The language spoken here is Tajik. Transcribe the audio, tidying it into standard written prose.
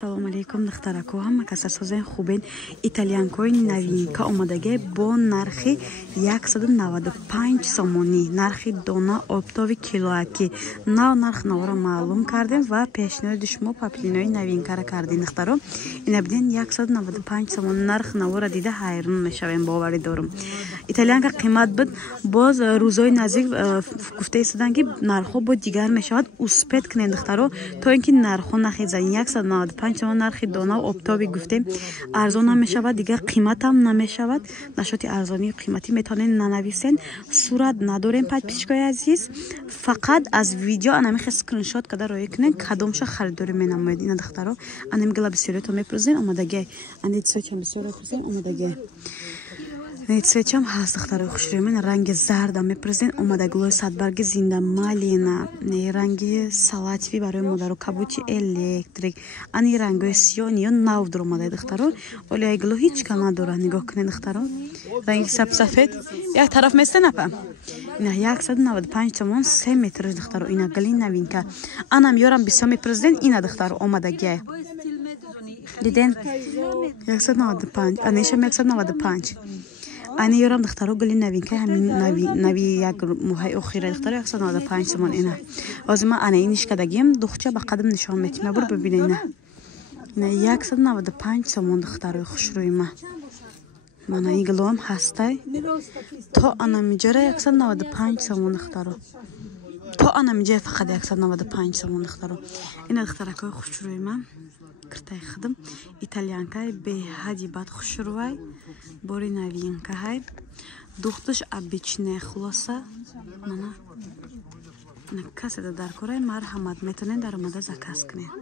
салом алейкум духтаракоам касасозен хубен итальянкои новинка омадаге бо нархи 195 сомонӣ нархи дона оптови килоакӣ нав нарх навора маълум кардем ва пешниҳоди шумо паплинои новинкара кардем духтаро ина биден 195 сомон нарх навора дида ҳайрон мешавем боварӣ дорум итальянка қимат буд боз рӯзои наздик гуфта истодан ки нархҳо бо дигар мешавад успед кунем духтаро то ин ки нархҳо нахезани 195 сомон нархи дона обтоби гуфтем арзон ҳам мешавад дигар қимат ҳам намешавад нашоти арзонии қиматӣ метавонед нанависен сурат надорем подписчикои азиз фақат аз видео анамихе скриншот када роя кунен кадомша харидорӣ менамоед ина духтаро анамгила бисёриятон мепурзен омадаге анитсочам бисёро пурзен омадаге цветчам ҳаст духтарои хушрӯйман ранги зарда мепурзен омадаглои садбарги зинда малина ранги салатви барои модару кабути электрик ани рангои сиёни ё нав дуромадаи духтаро олияи гло ҳеч ка надора нигоҳ кунед духтаро ранги сабсафед як тараф местенапа ина 195 сомон 3 метрош духтаро ина гали новинка анам ёрам бисё мепурзен ина духтаро омадаге диден 195 анешам 195 ани ёрам духтаро гули новинка ҳамин нави як моҳаи охира духтаро 195 сомон ина ҳозир ман ана иниш кадагим духча ба қадам нишон метима бур бибина ина 195 сомон духтарои хушрӯи ман мана ин глоам ҳастай то анамиҷара 195 сомон духтаро то анамиҷая фақат 195 сомон духтаро ина духтаракои хушрӯи ман киртаи хидм итальянкаи беҳади бад хушрӯвай бори новинкаҳай духтуш обичне хулоса мана каседа дар кораи марҳамат метавонед дар омада заказ кунед